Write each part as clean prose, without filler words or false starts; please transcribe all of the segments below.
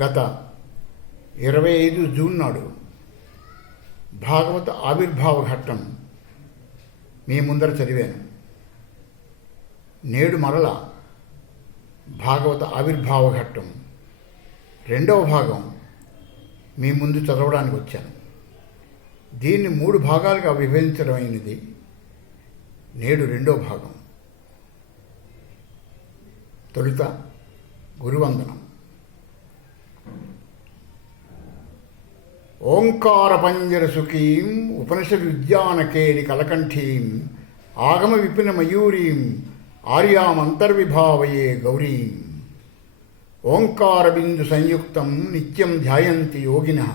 గత 25 జూన్ నాడు భాగవత ఆవిర్భావ ఘట్టం మీ ముందర చదివాను. నేడు మరల భాగవత ఆవిర్భావ ఘట్టం రెండవ భాగం మీ ముందు చదవడానికి వచ్చాను. దీన్ని 3 భాగాలుగా విభజించడం అయినది. నేడు రెండో భాగం. తొలుత గురువందనం. ఓంకార పంజర సుఖీం ఉపనిషద్ విద్యానకేలి కలకంఠీం ఆగమ విపిన మయూరీం ఆర్యామంతర్విభావయే గౌరీం ఓంకార బిందు సంయుక్తం నిత్యం ధ్యాయంతి యోగినః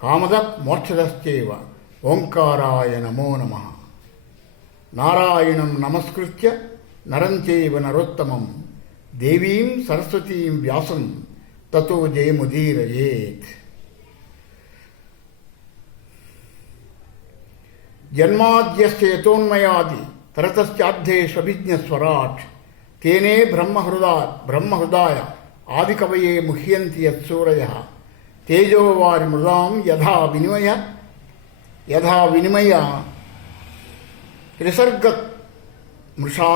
కామద మోక్షదశ్చైవ ఓంకారాయ నమో నమః. నారాయణం నమస్కృత్య నరం చైవ నరోత్తమం దేవీం సరస్వతీం వ్యాసం తతో జయముదీరయేత్. జన్మాద్యస్య యతోన్మయాది తరతశ్చార్థేష్వభిజ్ఞస్వరాట్ తేనే బ్రహ్మహృదాయ ఆదికవయే ముహ్యంతి యత్సూరయః తేజోవారి మృదాం యథా వినిమయ త్రిసర్గత్ మృషా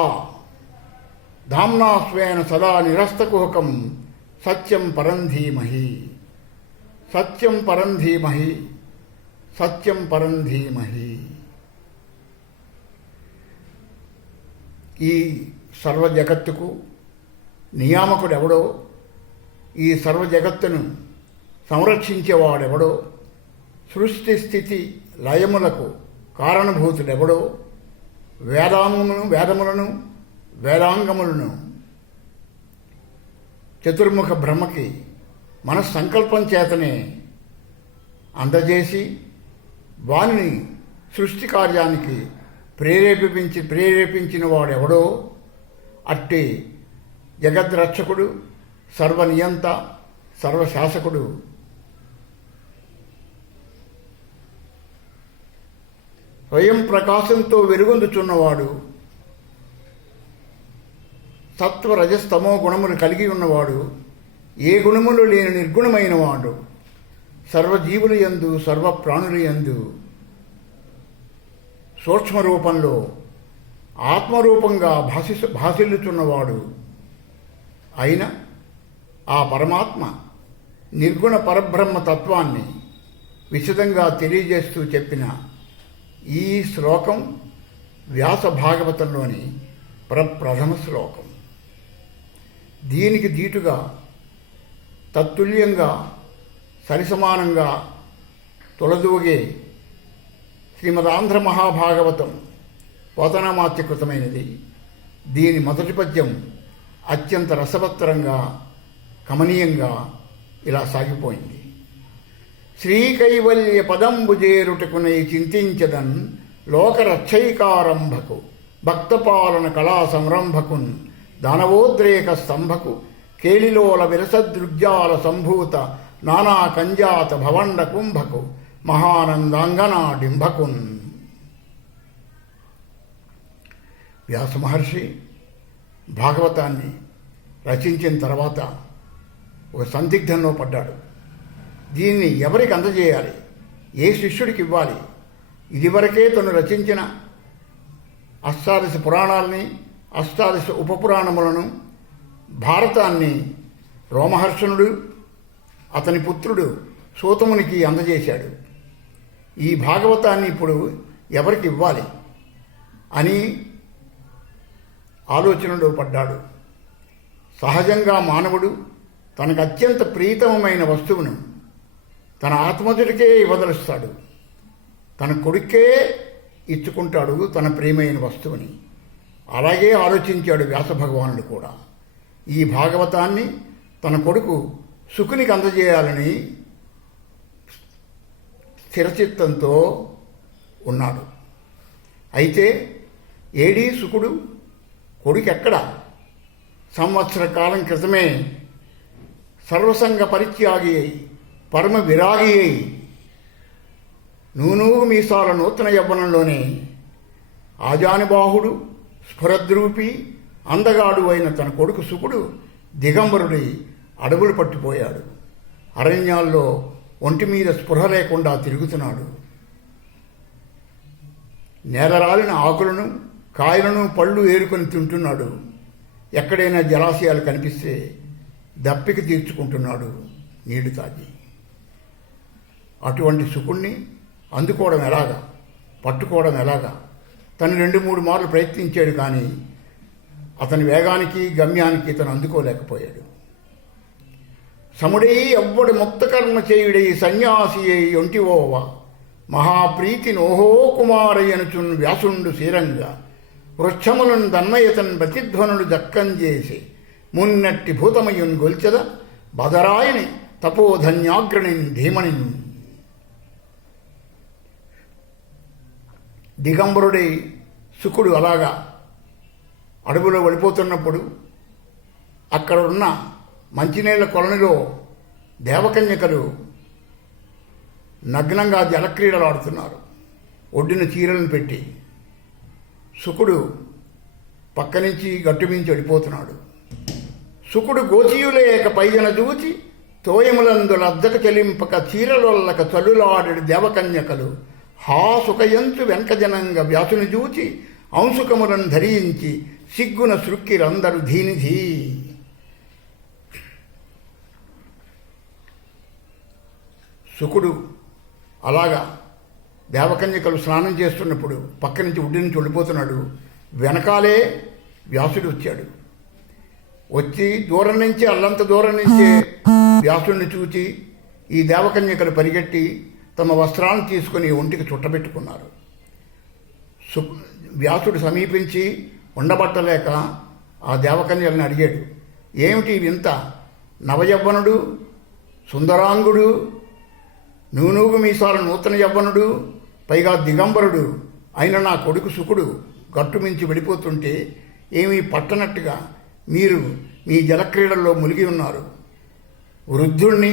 ధామ్నా స్వేన సదా నిరస్తకుహకం సత్యం పరం ధీమహి సత్యం పరం ధీమహి సత్యం పరం ధీమహి. ఈ సర్వ జగత్తుకు నియామకుడెవడో, ఈ సర్వ జగత్తును సంరక్షించేవాడెవడో, సృష్టి స్థితి లయములకు కారణభూతుడెవడో, వేదములను వేదాంగములను చతుర్ముఖ బ్రహ్మకి మనస్సంకల్పం చేతనే అందజేసి వానిని సృష్టి కార్యానికి ప్రేరేపించిన వాడెవడో, అట్టి జగద్రక్షకుడు, సర్వనియంత, సర్వశాసకుడు స్వయం ప్రకాశంతో వెలుగొందుచున్నవాడు, సత్వ రజస్తమో గుణములు కలిగి ఉన్నవాడు, ఏ గుణములు లేని నిర్గుణమైన వాడు, సర్వజీవుల యందు సర్వప్రాణుల యందు సూక్ష్మ రూపంలో ఆత్మరూపంగా భాసిల్లుచున్నవాడు అయిన ఆ పరమాత్మ నిర్గుణ పరబ్రహ్మ తత్వాన్ని విశదంగా తెలియజేస్తూ చెప్పిన ఈ శ్లోకం వ్యాస భాగవతంలోని ప్రప్రథమ శ్లోకం. దీనికి దీటుగా తత్తుల్యంగా సరిసమానంగా తొలదూగే శ్రీమదాంధ్ర మహాభాగవతం పోతనామాత్యకృతమైనది. దీని మొదటి పద్యం అత్యంత రసవత్తరంగా కమనీయంగా ఇలా సాగిపోయింది. శ్రీకైవల్య పదంబుజేరుటకునై చింతించదన్ లోకరక్షైకారంభకు భక్తపాలన కళా సంరంభకున్ దానవోద్రేక స్తంభకు కేళిలోల విరసదృగ్జాల సంభూత నానా కంజాత భవండ కుంభకు మహానందాంగనా డింభకున్. వ్యాస మహర్షి భాగవతాన్ని రచించిన తర్వాత ఒక సందిగ్ధంలో పడ్డాడు. దీన్ని ఎవరికి అందజేయాలి, ఏ శిష్యుడికి ఇవ్వాలి? ఇదివరకే తను రచించిన అష్టాదశ పురాణాలని, అష్టాదశ ఉపపురాణములను, భారతాన్ని రోమహర్షణుడు అతని పుత్రుడు సూతమునికి అందజేశాడు. ఈ భాగవతాన్ని ఇప్పుడు ఎవరికి ఇవ్వాలి అని ఆలోచనలో పడ్డాడు. సహజంగా మానవుడు తనకు అత్యంత ప్రీతమైన వస్తువును తన ఆత్మజుడికే ఇవ్వదలుస్తాడు. తన కొడుకే ఇచ్చుకుంటాడు తన ప్రియమైన వస్తువుని. అలాగే ఆలోచించాడు వ్యాస భగవానుడు కూడా. ఈ భాగవతాన్ని తన కొడుకు శుకునికి అందజేయాలని స్థిరచిత్తంతో ఉన్నాడు. అయితే ఏడీ శుకుడు? కొడుకెక్కడ? సంవత్సర కాలం క్రితమే సర్వసంగ పరిత్యాగి అయి పరమ విరాగి అయి నూనూగు మీసాల నూతన యవ్వనంలోనే ఆజానుబాహుడు స్ఫురద్రూపి అందగాడు అయిన తన కొడుకు శుకుడు దిగంబరుడై అడవులు పట్టిపోయాడు. అరణ్యాల్లో ఒంటి మీద స్పృహ లేకుండా తిరుగుతున్నాడు. నేలరాలిన ఆకులను, కాయలను, పళ్ళు ఏరుకొని తింటున్నాడు. ఎక్కడైనా జలాశయాలు కనిపిస్తే దప్పిక తీర్చుకుంటున్నాడు నీళ్లు తాగి. అటువంటి సుకుణ్ణి అందుకోవడం ఎలాగా, పట్టుకోవడం ఎలాగా? తను 2-3 మార్లు ప్రయత్నించాడు, కానీ అతని వేగానికి, గమ్యానికి తను అందుకోలేకపోయాడు. సముడై ఎవ్వడు ముక్తకర్మ చేయుడై సన్యాసి అయి ఒంటివోవ మహాప్రీతి నోహో కుమారయ్యనుచున్ వ్యాసుండు శీరంగా వృక్షములను దన్మయతన్ ప్రతిధ్వనులు దక్కంజేసి మున్నట్టి భూతమయున్ గొల్చెద బదరాయని తపోధన్యాగ్రణిన్ ధీమణిన్. దిగంబరుడై శుకుడు అలాగా అడవిలో వెళ్ళిపోతున్నప్పుడు అక్కడ ఉన్న మంచినీళ్ల కొలనిలో దేవకన్యకలు నగ్నంగా జలక్రీడలు ఆడుతున్నారు, ఒడ్డున చీరలను పెట్టి. శుకుడు పక్క నుంచి గట్టు మించి వెళ్ళిపోతున్నాడు. శుకుడు గోచీయులేక పైజన చూచి తోయములందు లద్దక చెలింపక చీరలొల్లక చల్లులాడెడు దేవకన్యకలు హా సుఖయంతు వెనకజనంగా వ్యాసుని చూచి అంశుకములను ధరించి సిగ్గున సృక్కిరందరు ధీనిధీ. శుకుడు అలాగా దేవకన్యకలు స్నానం చేస్తున్నప్పుడు పక్క నుంచి ఒడ్డు నుంచి వెళ్ళిపోతున్నాడు. వెనకాలే వ్యాసుడు వచ్చాడు. వచ్చి దూరం నుంచి, అల్లంత దూరం నుంచే వ్యాసుడిని చూచి ఈ దేవకన్యకలు పరిగెట్టి తమ వస్త్రాలను తీసుకుని ఒంటికి చుట్టబెట్టుకున్నారు. వ్యాసుడు సమీపించి ఉండబట్టలేక ఆ దేవకన్యలను అడిగాడు, ఏమిటి వింత? నవయవ్వనుడు, సుందరాంగుడు, నూనూగు మీసాల నూతన యవ్వనుడు, పైగా దిగంబరుడు అయిన నా కొడుకు శుకుడు గట్టు మించి వెళ్ళిపోతుంటే ఏమీ పట్టనట్టుగా మీరు మీ జలక్రీడల్లో మునిగి ఉన్నారు. వృద్ధుణ్ణి,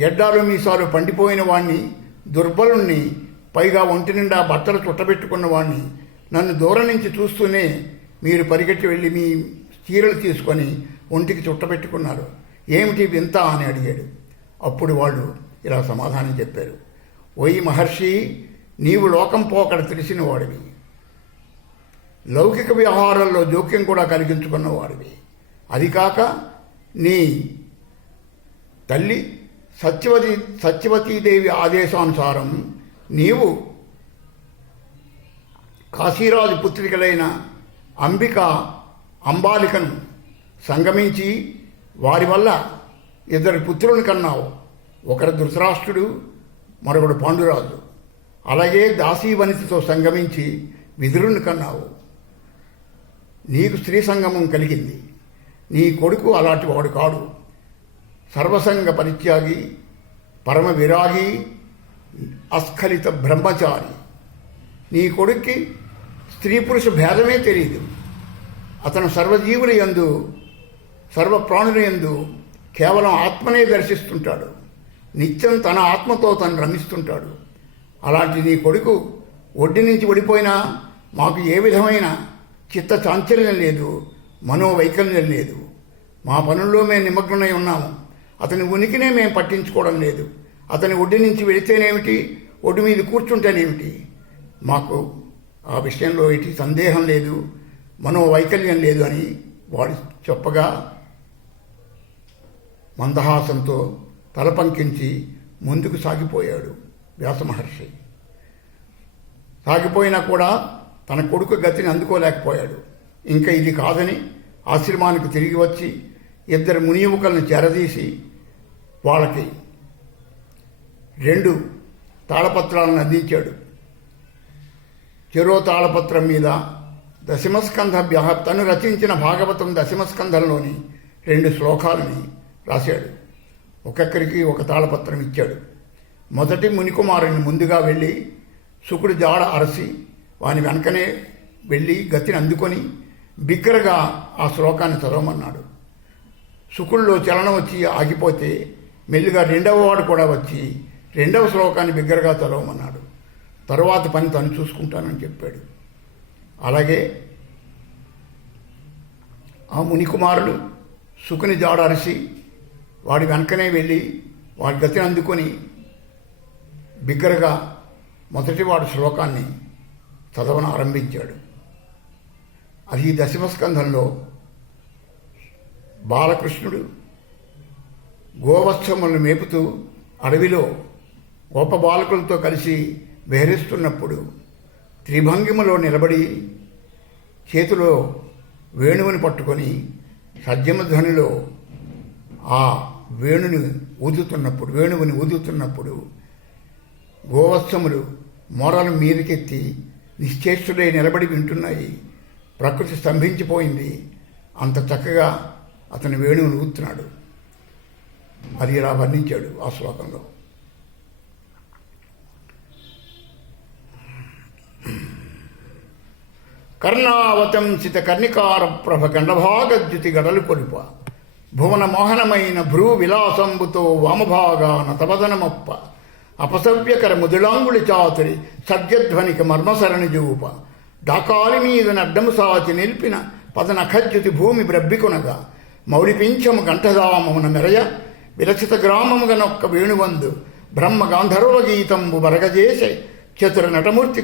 గెడ్డాలు మీసాలు పండిపోయిన వాణ్ణి, దుర్బలుణ్ణి, పైగా ఒంటి నిండా బట్టలు చుట్టబెట్టుకున్న వాణ్ణి నన్ను దూరం నుంచి చూస్తూనే మీరు పరిగెట్టి వెళ్ళి మీ చీరలు తీసుకొని ఒంటికి చుట్టబెట్టుకున్నారు. ఏమిటి వింత అని అడిగాడు. అప్పుడు వాళ్ళు ఇలా సమాధానం చెప్పారు, ఓయి మహర్షి, నీవు లోకం పోకడ తెలిసిన వాడివి, లౌకిక వ్యవహారాల్లో జోక్యం కూడా కలిగించుకున్నవాడివి. అది కాక నీ తల్లి సత్యవతీదేవి ఆదేశానుసారం నీవు కాశీరాజు పుత్రికలైన అంబిక, అంబాలికను సంగమించి వారి వల్ల 2 పుత్రులను కన్నావు. ఒకరు ధృతరాష్ట్రుడు, మరొకడు పాండురాజు. అలాగే దాసీ వనితతో సంగమించి విదురుని కన్నావు. నీకు స్త్రీ సంగమం కలిగింది. నీ కొడుకు అలాంటి వాడు కాడు. సర్వసంగ పరిత్యాగి, పరమ విరాగి, అస్ఖలిత బ్రహ్మచారి. నీ కొడుక్కి స్త్రీ పురుష భేదమే తెలియదు. అతను సర్వజీవుల యందు, సర్వప్రాణుల యందు కేవలం ఆత్మనే దర్శిస్తుంటాడు. నిత్యం తన ఆత్మతో తను రమిస్తుంటాడు. అలాంటి నీ కొడుకు ఒడ్డు నుంచి పడిపోయినా మాకు ఏ విధమైన చిత్త చాంచల్యం లేదు, మనోవైకల్యం లేదు. మా పనుల్లో మేము నిమగ్నమై ఉన్నాము. అతని ఉనికినే మేము పట్టించుకోవడం లేదు. అతని ఒడ్డు నుంచి వెళితేనేమిటి, ఒడ్డు మీద కూర్చుంటేనేమిటి, మాకు ఆ విషయంలో ఎట్టి సందేహం లేదు, మనోవైకల్యం లేదు అని వాడు చెప్పగా మందహాసంతో తల పంకించి ముందుకు సాగిపోయాడు వ్యాసమహర్షి. సాగిపోయినా కూడా తన కొడుకు గతిని అందుకోలేకపోయాడు. ఇంకా ఇది కాదని ఆశ్రమానికి తిరిగి వచ్చి 2 మునియువకులను చేరదీసి వాళ్ళకి 2 తాళపత్రాలను అందించాడు. చెరో తాళపత్రం మీద దశమస్కంధ తను రచించిన భాగవతం దశమస్కంధంలోని 2 శ్లోకాలని రాశాడు. ఒక్కొక్కరికి ఒక తాళపత్రం ఇచ్చాడు. మొదటి మునికుమారుని ముందుగా వెళ్ళి శుకుడు జాడ అరసి వాని వెనకనే వెళ్ళి గతిని అందుకొని బిగ్గరగా ఆ శ్లోకాన్ని చదవమన్నాడు. శుకుల్లో చలనం వచ్చి ఆగిపోతే మెల్లిగా 2వ వాడు కూడా వచ్చి 2వ శ్లోకాన్ని బిగ్గరగా చదవమన్నాడు. తరువాత పని తను చూసుకుంటానని చెప్పాడు. అలాగే ఆ మునికుమారుడు శుకుని జాడ అరిసి వాడి వెనకనే వెళ్ళి వాడి గతిని అందుకొని బిగ్గరగా మొదటివాడు శ్లోకాన్ని చదవన ఆరంభించాడు. అది దశమస్కంధంలో బాలకృష్ణుడు గోవత్సములను మేపుతూ అడవిలో గోప బాలకులతో కలిసి విహరిస్తున్నప్పుడు త్రిభంగిమలో నిలబడి చేతిలో వేణువుని పట్టుకొని షడ్జమ ధ్వనిలో ఆ వేణువుని ఊదుతున్నప్పుడు గోవత్సములు మొరలు మీదకెత్తి నిశ్చేష్టుడై నిలబడి వింటున్నాయి. ప్రకృతి స్తంభించిపోయింది. అంత చక్కగా అతని వేణువుని ఊదుతున్నాడు. అది ఇలా వర్ణించాడు ఆ శ్లోకంలో. కర్ణావతంసిత కర్ణికార ప్రభ గండభాగద్యుతి గడలు కొలుప భువన మోహనమైన భ్రూ విలాసంబుతో వామభాగాన తవదనమొప్ప అపసవ్యకర ముదులాంగుళి చాతురి సద్యధ్వనికి మర్మసరణి జూప డాకాలి మీదన అడ్డము సాచి నిలిపిన పదనఖద్యుతి భూమి బ్రబ్బికొనగా మౌలిపించము గంటదామమున మెరయ విరచిత గ్రామముగనొక్క వేణువందు బ్రహ్మ గాంధర్వ గీతంబు బరగజేసే చతుర నటమూర్తి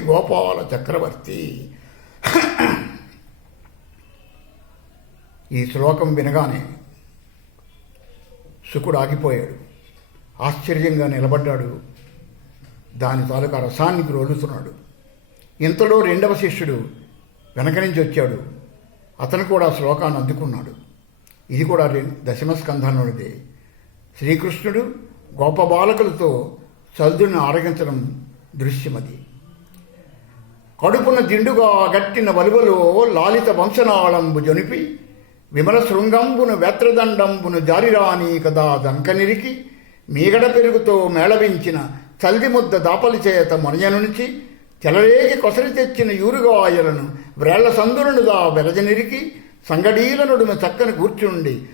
గోపాల చక్రవర్తి. ఈ శ్లోకం వినగానే శుకుడు ఆగిపోయాడు. ఆశ్చర్యంగా నిలబడ్డాడు. దాని తాలూకా రసాన్ని గ్రోలుతున్నాడు. ఇంతలో రెండవ శిష్యుడు వెనక నుంచి వచ్చాడు. అతను కూడా శ్లోకాన్ని అందుకున్నాడు. ఇది కూడా దశమస్కంధంలోనిదే. శ్రీకృష్ణుడు గోప బాలకులతో చల్దుని ఆరగించడం దృశ్యమది. కడుపున దిండుగా గట్టిన వలువలో లాలిత వంశనాళంబు జొనిపి విమల శృంగంబును వేత్రదండంబును జారిరాని కదా దంకనిరికి మీగడ పెరుగుతో మేళవించిన చల్ది ముద్ద దాపలి చేత మొనయనుంచి చెలరేగి కొసరి తెచ్చిన యూరుగాయలను వ్రేళ్ల సందులనుదా వెరజనిరికి సంగడీల నడుమ చక్కని కూర్చుండి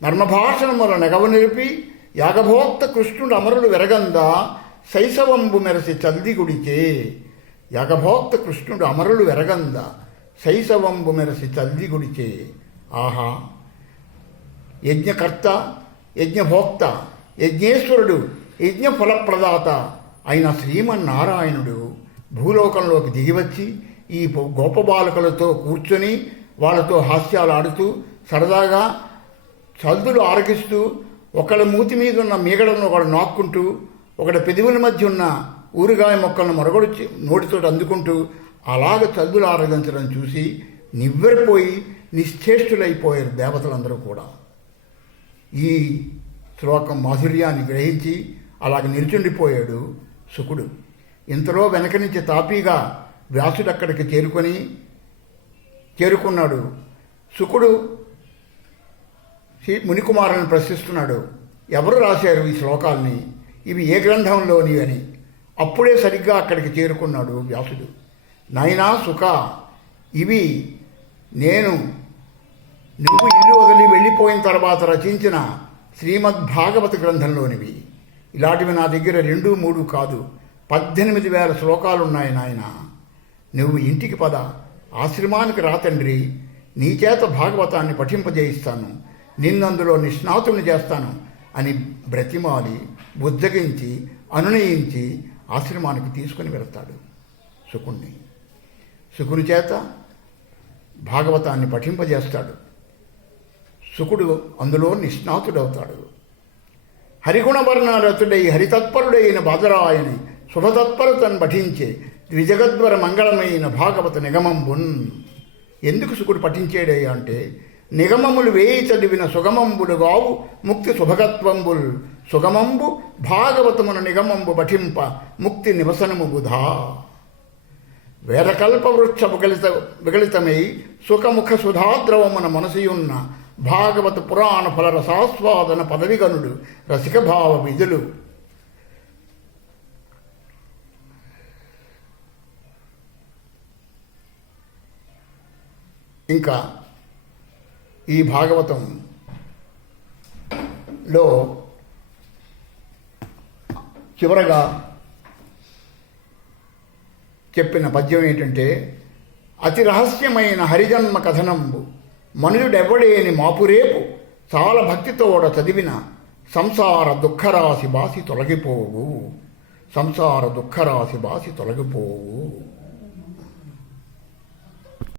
మర్మభాషణముల నెగవ నిలిపి యాగభోక్త కృష్ణుడు అమరుడు వెరగందా శైశవంబు మెరసి చల్దిగుడిచే. యాగభోక్త కృష్ణుడు అమరుడు వెరగంద శైశవంబు మెరసి చల్దిగుడిచే. ఆహా! యజ్ఞకర్త, యజ్ఞభోక్త, యజ్ఞేశ్వరుడు, యజ్ఞ ఫలప్రదాత అయిన శ్రీమన్నారాయణుడు భూలోకంలోకి దిగివచ్చి ఈ గోపబాలకులతో కూర్చొని వాళ్ళతో హాస్యాలు ఆడుతూ సరదాగా చల్దులు ఆరగిస్తూ ఒకళ్ళ మూతి మీద ఉన్న మీగడను ఒకడు నాక్కుంటూ ఒకటి పెదవుల మధ్య ఉన్న ఊరుగాయ మొక్కలను మరొకడు నోటితో అందుకుంటూ అలాగ చల్దులు ఆరగించడం చూసి నివ్వెరపోయి నిశ్చేష్టులైపోయారు దేవతలందరూ కూడా. ఈ శ్లోకం మాధుర్యాన్ని గ్రహించి అలాగ నిల్చుండిపోయాడు శుకుడు. ఇంతలో వెనక నుంచి తాపీగా వ్యాసుడు అక్కడికి చేరుకున్నాడు. శుకుడు మునికుమారుని ప్రశ్నిస్తున్నాడు, ఎవరు రాశారు ఈ శ్లోకాల్ని, ఇవి ఏ గ్రంథంలోని అని. అప్పుడే సరిగ్గా అక్కడికి చేరుకున్నాడు వ్యాసుడు. నాయనా సుఖ, ఇవి నువ్వు ఇల్లు వదిలి వెళ్ళిపోయిన తర్వాత రచించిన శ్రీమద్భాగవత గ్రంథంలోనివి. ఇలాంటివి నా దగ్గర 2, 3 కాదు, 18,000 శ్లోకాలున్నాయి నాయన. నువ్వు ఇంటికి పద, ఆశ్రమానికి రా తండ్రి, నీ చేత భాగవతాన్ని పఠింపజేయిస్తాను, నిన్నందులో నిష్ణాతుని చేస్తాను అని బ్రతిమాలి బుజ్జగించి అనునయించి ఆశ్రమానికి తీసుకుని వెళ్తాడు శుకుణ్ణి. శుకుని చేత భాగవతాన్ని పఠింపజేస్తాడు. శుకుడు అందులో నిష్ణాతుడవుతాడు. హరిగుణవర్ణరతుడై హరితత్పరుడైన బాదరాయని శుభతత్పరతను పఠించే ద్విజగద్వర మంగళమైన భాగవత నిగమంబున్. ఎందుకు శుకుడు పఠించేడయ్యా అంటే, నిగమములు వేయి చదివిన సుగమంబులు గావు ముక్తి శుభగత్వంబుల్, సుగమంబు భాగవతమున నిగమంబు పఠింప ముక్తి నివసనము బుధా. వేదకల్ప వృక్ష విగలితమై సుఖముఖ సుధాద్రవమున మనసియున్న భాగవత పురాణ ఫల రసాస్వాదన పదవిగనుడు రసికభావ విధులు. ఇంకా ఈ భాగవతంలో చివరగా చెప్పిన పద్యం ఏంటంటే, అతి రహస్యమైన హరిజన్మ కథనంబు మనుజుడెవ్వడేని మాపురేపు చాలా భక్తితో ఓడ చదివిన సంసార దుఃఖరాశి బాసి తొలగిపోవు. సంసార దుఃఖరాశి బాసి తొలగిపోవు.